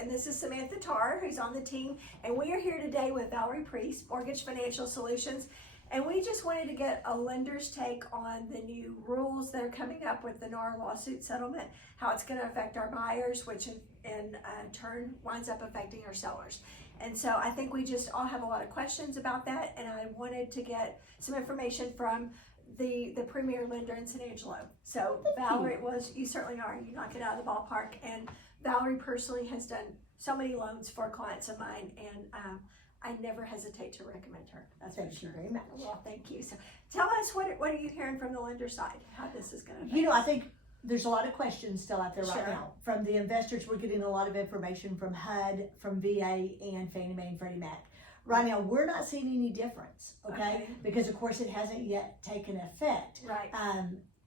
and this is Samantha Tarr, who's on the team, and we are here today with Valerie Priess, Mortgage Financial Solutions, and we just wanted to get a lender's take on the new rules that are coming up with the NAR lawsuit settlement, how it's going to affect our buyers, which in turn winds up affecting our sellers. And so I think we just all have a lot of questions about that, and I wanted to get some information from the premier lender in San Angelo. So Valerie, you certainly are. You knock it out of the ballpark. And Valerie personally has done so many loans for clients of mine, and I never hesitate to recommend her. That's for sure. Thank you very much. Well, thank you. So tell us, what are you hearing from the lender side? How this is going to affect You know, I think there's a lot of questions still out there right Sure. now. From the investors, we're getting a lot of information from HUD, from VA, and Fannie Mae and Freddie Mac. Right now, we're not seeing any difference, okay? Because, of course, it hasn't yet taken effect. Right.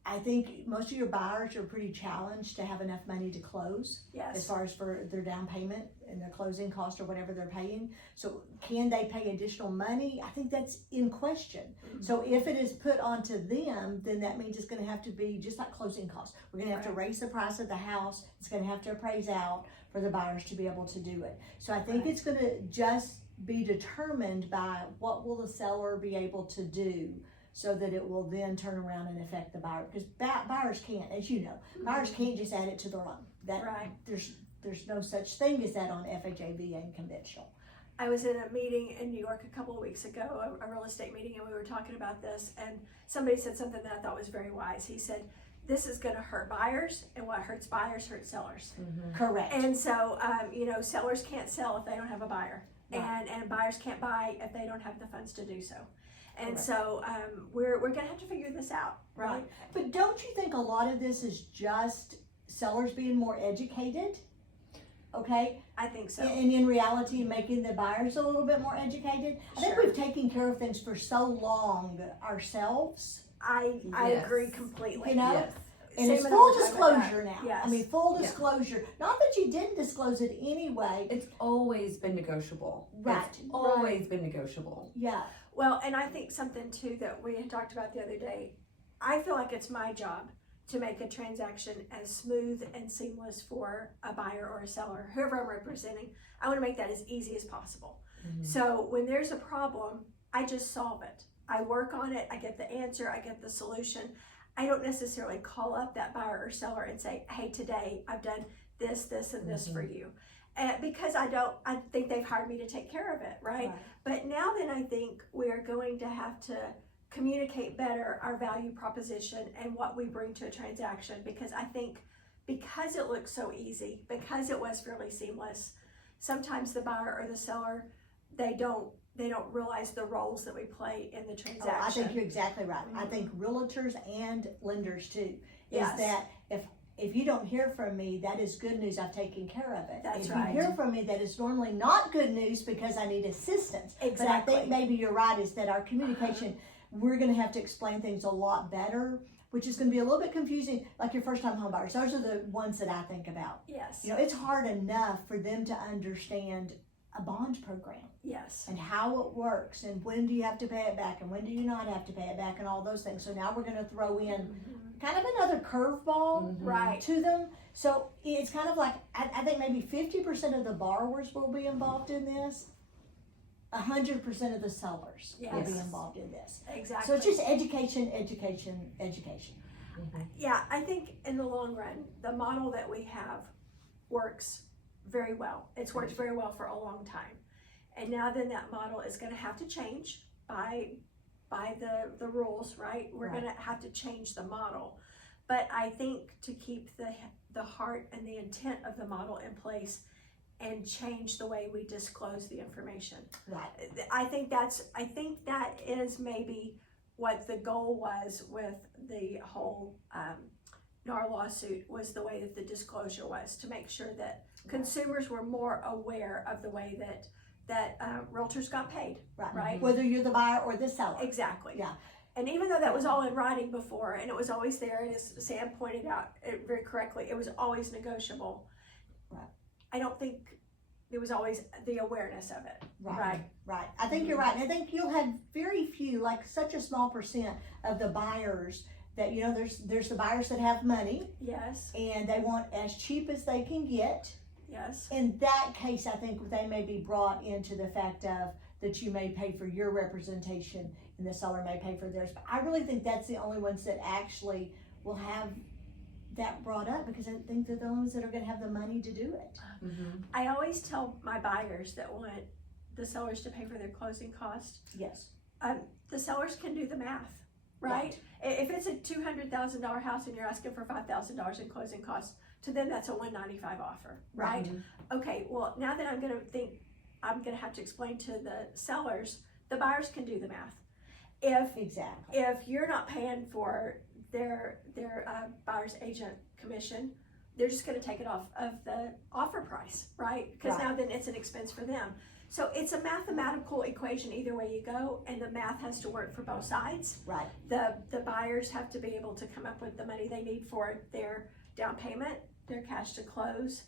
I think most of your buyers are pretty challenged to have enough money to close, Yes. as far as for their down payment and their closing cost or whatever they're paying. So can they pay additional money? I think that's in question. Mm-hmm. So if it is put onto them, then that means it's going to have to be just like closing costs. We're going to have to raise the price of the house. It's going to have to appraise out for the buyers to be able to do it. So I think it's going to just be determined by what will the seller be able to do, so that it will then turn around and affect the buyer. Because buyers can't, as you know, buyers can't just add it to their loan. There's no such thing as that on FHA, VA, and conventional. I was in a meeting in New York a couple of weeks ago, a real estate meeting, and we were talking about this, and somebody said something that I thought was very wise. He said, this is going to hurt buyers, and what hurts buyers hurts sellers. Mm-hmm. Correct. And so, sellers can't sell if they don't have a buyer. Right. And buyers can't buy if they don't have the funds to do so. And Correct. so we're going to have to figure this out, right? But don't you think a lot of this is just sellers being more educated? Okay? I think so. And in reality, making the buyers a little bit more educated. I think Sure. we've taken care of things for so long ourselves. I agree completely. You know? Yes. And Same it's with full overtime with disclosure that. now. Yes. I mean, full disclosure. Not that you didn't disclose it anyway. It's always been negotiable. Right. It's always been negotiable. Yeah. Well, and I think something too that we had talked about the other day, I feel like it's my job to make a transaction as smooth and seamless for a buyer or a seller, whoever I'm representing. I want to make that as easy as possible. Mm-hmm. So when there's a problem, I just solve it. I work on it, I get the answer, I get the solution. I don't necessarily call up that buyer or seller and say, hey, today I've done this, this, and this for you. Because I think they've hired me to take care of it, right? But now then I think we are going to have to communicate better our value proposition and what we bring to a transaction, because I think because it looks so easy, because it was fairly seamless, sometimes the buyer or the seller, they don't realize the roles that we play in the transaction. Oh, I think you're exactly right. I think realtors and lenders too. Is that if you don't hear from me, that is good news. I've taken care of it. That's if right. you hear from me, that is normally not good news because I need assistance. Exactly. But I think maybe you're right, is that our communication, we're going to have to explain things a lot better, which is going to be a little bit confusing. Like your first-time home buyers, those are the ones that I think about. Yes. You know, it's hard enough for them to understand a bond program. Yes. And how it works, and when do you have to pay it back, and when do you not have to pay it back, and all those things. So now we're going to throw in kind of another curveball Right. to them. So it's kind of like, I think maybe 50% of the borrowers will be involved in this. 100% of the sellers will be Yes. involved in this. Exactly. So it's just education, education, education. Yeah, I think in the long run, the model that we have works very well. It's worked very well for a long time. And now then that model is going to have to change by the rules, right? We're going to have to change the model. But I think to keep the heart and the intent of the model in place and change the way we disclose the information. Right. I think that is maybe what the goal was with the whole NAR lawsuit, was the way that the disclosure was, to make sure that consumers were more aware of the way that realtors got paid, right? Whether you're the buyer or the seller. Exactly. Yeah. And even though that was all in writing before, and it was always there, and as Sam pointed out very correctly, it was always negotiable. Right. I don't think there was always the awareness of it. Right. I think you're right. And I think you'll have very few, like such a small percent of the buyers that, you know, there's the buyers that have money Yes. and they want as cheap as they can get. Yes. In that case, I think they may be brought into the fact of that you may pay for your representation and the seller may pay for theirs. But I really think that's the only ones that actually will have that brought up, because I think they're the only ones that are gonna have the money to do it. I always tell my buyers that want the sellers to pay for their closing cost, Yes. the sellers can do the math, right? If it's a $200,000 house and you're asking for $5,000 in closing costs, to them that's a $195 offer, right? Okay, well, now that I'm gonna have to explain to the sellers, the buyers can do the math. Exactly. If you're not paying for their buyer's agent commission, they're just gonna take it off of the offer price, right? Because now then it's an expense for them. So it's a mathematical equation either way you go, and the math has to work for both sides. Right. The buyers have to be able to come up with the money they need for their down payment, their cash to close,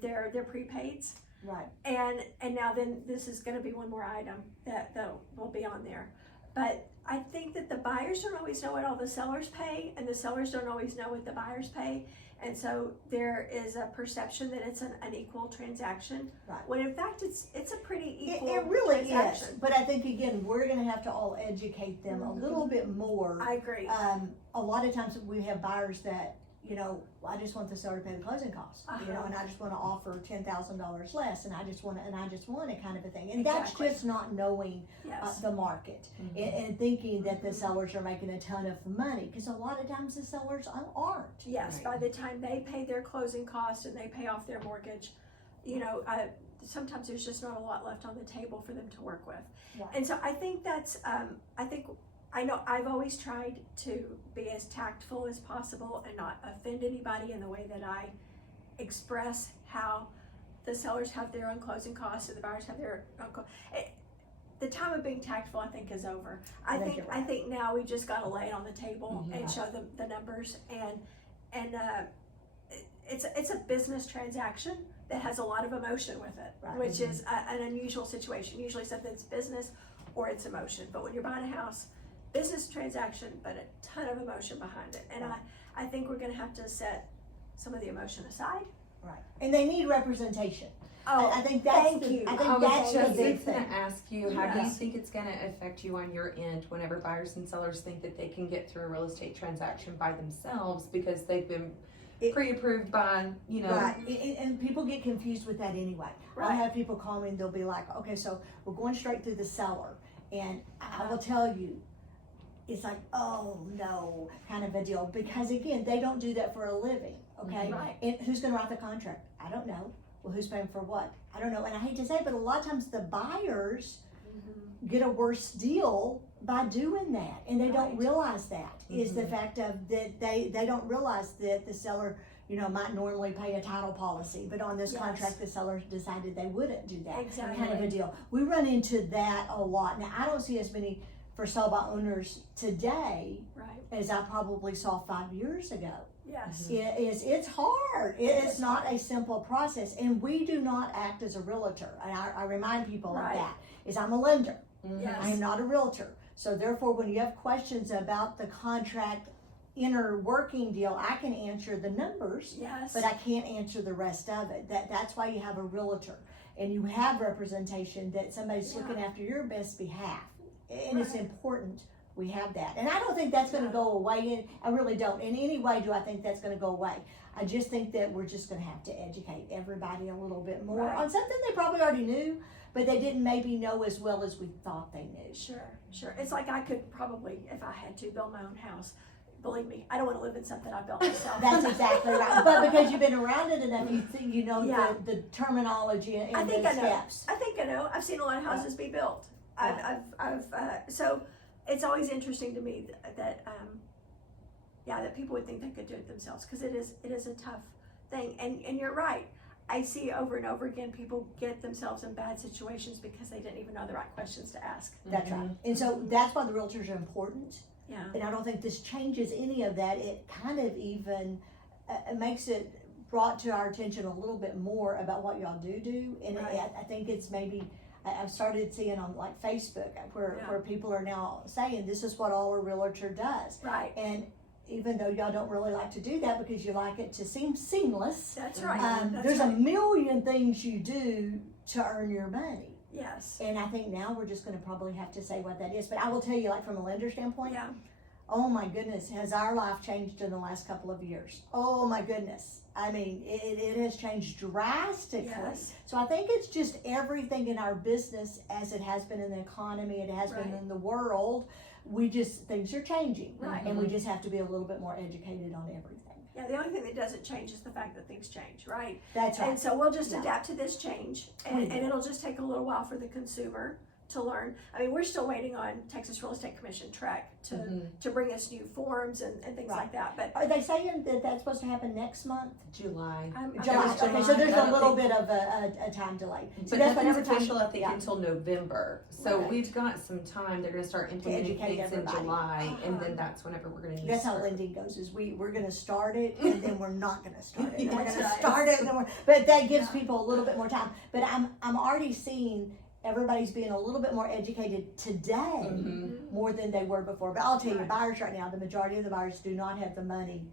their prepaids. Right. And now then this is gonna be one more item that will be on there. But I think that the buyers don't always know what all the sellers pay, and the sellers don't always know what the buyers pay. And so there is a perception that it's an unequal transaction. Right. When in fact it's a pretty equal It really transaction. is, but I think again, we're gonna have to all educate them a little bit more. I agree. A lot of times we have buyers that, you know, I just want the seller to pay the closing costs, you know, and I just wanna offer $10,000 less, and I just want it kind of a thing. And Exactly. that's just not knowing Yes. the market and thinking that the sellers are making a ton of money, because a lot of times the sellers aren't. Yes, Right. by the time they pay their closing costs and they pay off their mortgage, you know, sometimes there's just not a lot left on the table for them to work with. Right. And so I think that's, I know I've always tried to be as tactful as possible and not offend anybody in the way that I express how the sellers have their own closing costs and the buyers have their own the time of being tactful, I think, is over. I think think you're right. now we just gotta lay it on the table and show them the numbers, and it's a business transaction that has a lot of emotion with it, Right. which is an unusual situation. Usually something's business or it's emotion, but when you're buying a house, business transaction, but a ton of emotion behind it. And Right. I think we're gonna have to set some of the emotion aside. Right. And they need representation. Oh, I think that's thank the, you. I I think was that's the just big gonna thing. ask you, how do you Yes. think it's gonna affect you on your end whenever buyers and sellers think that they can get through a real estate transaction by themselves because they've been pre-approved by, you know? Right, and people get confused with that anyway. I'll Right. have people call me and they'll be like, okay, so we're going straight through the seller, and I will tell you, it's like, oh no, kind of a deal, because again, they don't do that for a living, okay? Right. And who's gonna write the contract? I don't know. Well, who's paying for what? I don't know, and I hate to say it, but a lot of times the buyers get a worse deal by doing that, and they don't Right. realize that is the fact of that they don't realize that the seller, you know, might normally pay a title policy, but on this Yes. contract the seller decided they wouldn't do that. Exactly. Kind of a deal. We run into that a lot. Now I don't see as many for sale by owners today Right. as I probably saw 5 years ago. Yes. It's hard. It is not a simple process, and we do not act as a realtor. And I remind people Right. of that. Is I'm a lender. Yes. I am not a realtor. So therefore, when you have questions about the contract inner working deal, I can answer the numbers, Yes. but I can't answer the rest of it. That's why you have a realtor, and you have representation that somebody's looking after your best behalf, and it's Right. important we have that. And I don't think that's going to go away. And I really don't. In any way do I think that's going to go away. I just think that we're just going to have to educate everybody a little bit more Right. on something they probably already knew, but they didn't maybe know as well as we thought they knew. Sure. It's like I could probably, if I had to, build my own house. Believe me, I don't want to live in something I built myself. That's exactly right. But because you've been around it enough, you know Yeah. the terminology and I think the I know. steps. I think I know. I've seen a lot of houses be built. So it's always interesting to me that people would think they could do it themselves, because it is a tough thing. And you're right. I see over and over again people get themselves in bad situations because they didn't even know the right questions to ask. That's right. And so that's why the realtors are important. Yeah. And I don't think this changes any of that. It kind of even makes it brought to our attention a little bit more about what y'all do. And Right. I think it's maybe, I've started seeing on like Facebook where people are now saying this is what all a realtor does. Right. And even though y'all don't really like to do that because you like it to seem seamless, That's right. That's there's a right. million things you do to earn your money. Yes. And I think now we're just gonna probably have to say what that is. But I will tell you, like from a lender standpoint, Yeah. oh my goodness, has our life changed in the last couple of years? Oh my goodness. I mean, it has changed drastically. Yes. So I think it's just everything in our business as it has been in the economy, it has been Right. in the world. Things are changing. Right. And we just have to be a little bit more educated on everything. Yeah, the only thing that doesn't change is the fact that things change, right? That's right. And so we'll just Yeah. adapt to this change, We and do. it'll just take a little while for the consumer to learn. I mean, we're still waiting on Texas Real Estate Commission TREC to bring us new forms and things Right. like that. But Are they saying that that's supposed to happen next month? July. I'm July. not Okay, sure. so there's I a don't little think- bit of a time delay. So But that's nothing's whenever time- official, I think, yeah. until November. So Right. we've got some time. They're gonna start implementing educate things in everybody. July, and Uh-huh. then that's whenever we're gonna use. That's how for- lending goes, is we're gonna start it and then we're not gonna start it. And we're That's gonna right. start it and then but that gives Yeah. people a little bit more time. But I'm already seeing everybody's being a little bit more educated today Mhm. more than they were before. But I'll tell you, Right. buyers right now, the majority of the buyers do not have the money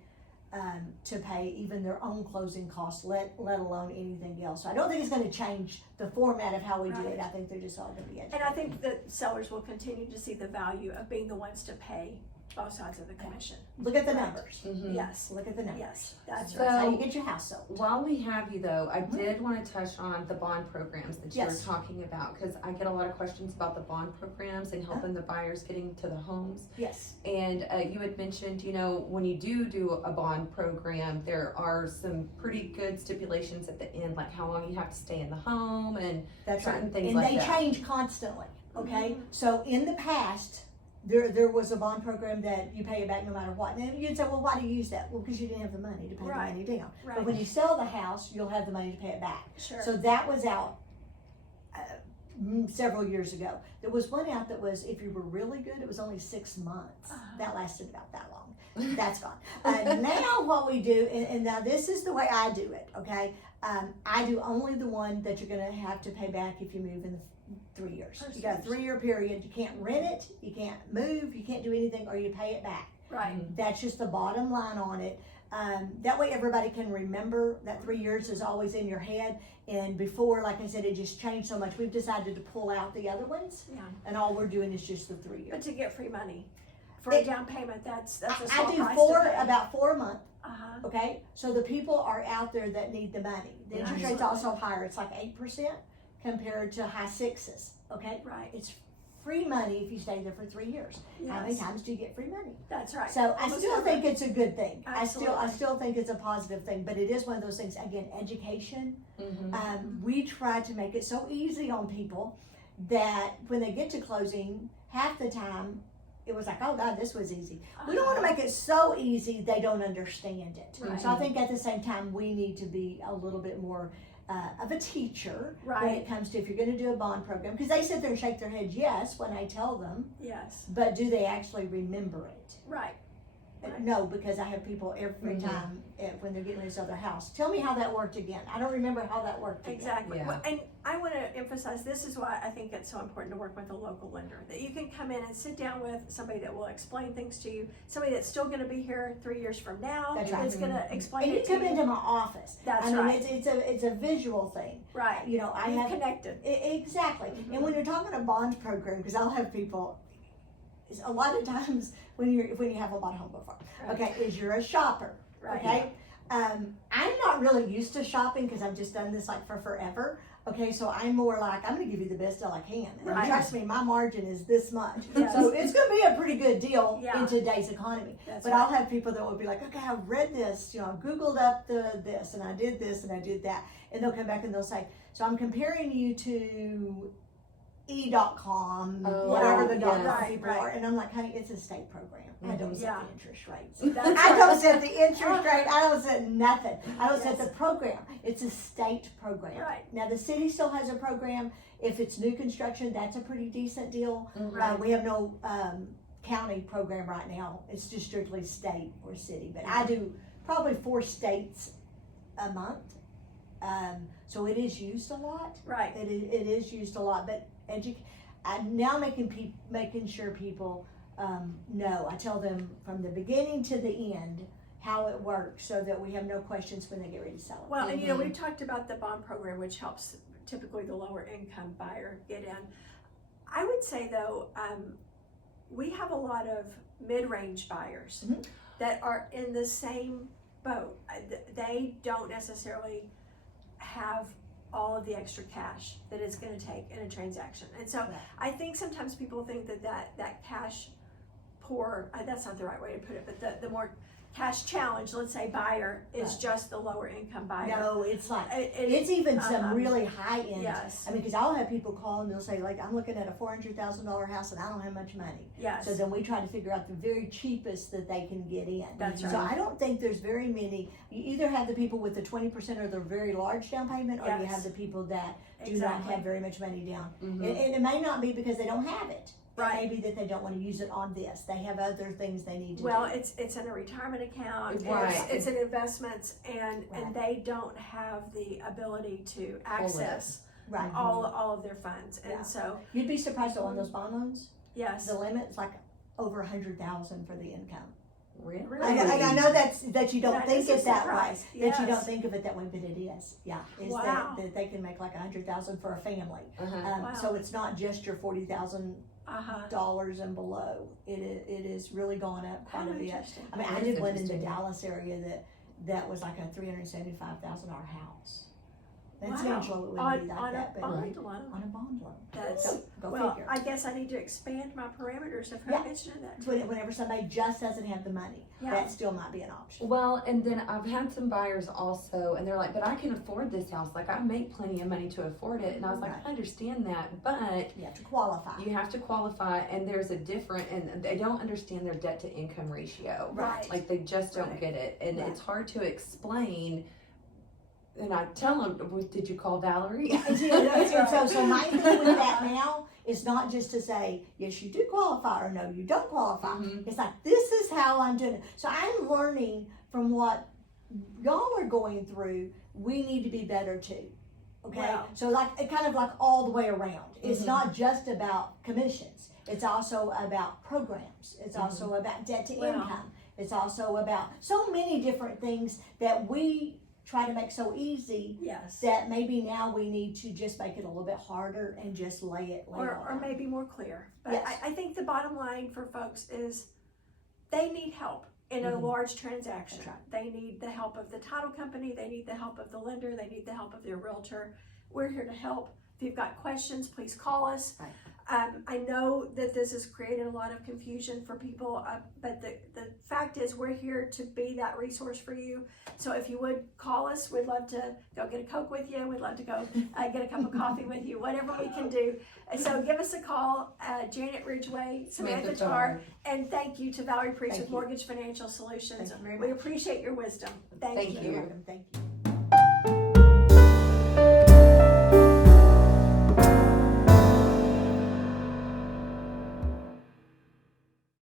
to pay even their own closing costs, let alone anything else. So I don't think it's gonna change the format of how we do Right. it. I think they're just all gonna be And educated. I think that sellers will continue to see the value of being the ones to pay both sides of the commission. Look at the Right. numbers. Mhm. Yes, Look at the numbers. yes, that's So- right. That's how you get your house sold. While we have you though, I Mhm. did want to touch on the bond programs that you Yes. were talking about, because I get a lot of questions about the bond programs and helping the buyers getting to the homes. Yes. And you had mentioned, when you do a bond program, there are some pretty good stipulations at the end, like how long you have to stay in the home and That's certain right. things And like they that. change constantly, okay? Mhm. So in the past, there was a bond program that you pay it back no matter what. And you'd say, well, why do you use that? Well, because you didn't have the money to pay Right. the money down. But Right, when you sell the house, you'll have the money to pay it back. sure. So that was out several years ago. There was one out that was, if you were really good, it was only 6 months. Uh-huh. That lasted about that long. That's gone. Now what we do, and now this is the way I do it, okay? I do only the one that you're gonna have to pay back if you move in 3 years. First You got a years. 3-year period. You can't rent it, you can't move, you can't do anything, or you pay it back. Right, That's just the bottom line on it. That way everybody can remember that 3 years is always in your head. And before, like I said, it just changed so much. We've decided to pull out the other ones, yeah. and all we're doing is just the 3 But years. to get free money for a It- down payment, that's a I small do price four, to pay. about 4 a month. Uh-huh, Okay, so the people are out there that need the money. The interest rate's also higher. It's like 8% compared to high 6s. Okay, right, it's free money if you stay there for 3 years. How many yes, times do you get free money? that's right. So I Almost still never. think it's a good thing. I Absolutely. still think it's a positive thing. But it is one of those things. Again, education. Mhm. We try to make it so easy on people that when they get to closing, half the time it was like, oh God, this was easy. We don't want to make it so easy they don't understand it. Right. So I think at the same time we need to be a little bit more of a teacher when Right, it comes to if you're going to do a bond program, because they sit there and shake their heads yes when I tell them, yes, but do they actually remember it? right. Right. No, because I have people every Mhm. time when they're getting ready to sell their house. Tell me how that worked again. I don't remember how that worked again. Exactly. Yeah. Well, and I want to emphasize, this is why I think it's so important to work with a local lender. That you can come in and sit down with somebody that will explain things to you, somebody that's still going to be here 3 years from now, That's right. that's going to explain And you it to come you. into my office. That's I mean, right. it's a visual thing. Right. You know, I You've have connected. exactly. Mhm. And when you're talking a bond program, because I'll have people. A lot of times when you haven't bought a home before, Right. okay, is you're a shopper, Right. okay. I'm not really used to shopping because I've just done this like for forever. Okay, so I'm more like, I'm gonna give you the best deal I can. And Right. trust me, my margin is this much. Yes. So it's gonna be a pretty good deal Yeah. in today's economy. That's But right. I'll have people that will be like, okay, I read this, I Googled up this and I did this and I did that. And they'll come back and they'll say, so I'm comparing you to e.com, Oh, whatever the yes. .com Right, people right. are. And I'm like, honey, it's a state program. I don't set Yeah. the interest rates. That's I right. don't set the interest rate. I don't set nothing. I don't set Yes. the program. It's a state program. Right. Now the city still has a program. If it's new construction, that's a pretty decent deal. Right. We have no county program right now. It's just strictly state or city. But I do probably 4 states a month. So it is used a lot. Right. It is used a lot. But I'm now making sure people no, I tell them from the beginning to the end how it works so that we have no questions when they get ready to sell it. Well, and we've talked about the bond program, which helps typically the lower income buyer get in. I would say though, we have a lot of mid-range buyers that are in the same boat. They don't necessarily have all of the extra cash that it's going to take in a transaction. And so I think sometimes people think that cash poor, that's not the right way to put it, but the more cash challenge, let's say buyer, is just the lower income buyer. No, it's like, it's even some really high end. Yes. I mean, because I'll have people call and they'll say, like, I'm looking at a $400,000 house and I don't have much money. Yes. So then we try to figure out the very cheapest that they can get in. That's right. So I don't think there's very many. You either have the people with the 20% or the very large down payment, or you have the people that do not have very much money down. And it may not be because they don't have it. Right. Maybe that they don't want to use it on this. They have other things they need to do. Well, it's in a retirement account. Right. It's in investments, and they don't have the ability to access all of their funds. And so you'd be surprised that on those bond loans, yes, the limit's like over 100,000 for the income. Really? I know that you don't think it that way. surprise. That you don't think of it that way, but it is. Yeah, is Wow. that they can make like 100,000 for a family. Wow. So it's not just your $40,000 and below. It is really gone up quite a bit. Interesting. I mean, I That did is one in the interesting. Dallas area that was like a $375,000 house. That's Wow. eventually it wouldn't be like on that, a but bond loan. on a bond loan. That's Go well. figure. I guess I need to expand my parameters of how mentioning that. Whenever somebody just doesn't have the money, that still might be an option. Well, and then I've had some buyers also, and they're like, but I can afford this house. Like, I make plenty of money to afford it. And I was like, I understand that, but You have to qualify. you have to qualify, and there's a different, and they don't understand their debt to income ratio. Right. Like, they just don't get it. And it's hard to explain. And I tell them, did you call Valerie? So my thing with that now is not just to say, yes, you do qualify, or no, you don't qualify. It's like, this is how I'm doing it. So I'm learning from what y'all are going through. We need to be better too. Okay? Wow. So like, it kind of like all the way around. It's not just about commissions. It's also about programs. It's also about debt to income. It's also about so many different things that we try to make so easy that maybe now we need to just make it a little bit harder and just lay it or maybe more clear. But I think the bottom line for folks is they need help in a large transaction. They need the help of the title company. They need the help of the lender. They need the help of their realtor. We're here to help. If you've got questions, please call us. I know that this has created a lot of confusion for people, but the fact is we're here to be that resource for you. So if you would call us, we'd love to go get a Coke with you. We'd love to go get a cup of coffee with you, whatever we can do. And so give us a call, Janet Ridgway, Samantha Tarr, and thank you to Valerie Priess with Mortgage Financial Solutions. Thank you very We much. appreciate your wisdom. Thank Thank you. you. You're welcome. Thank you.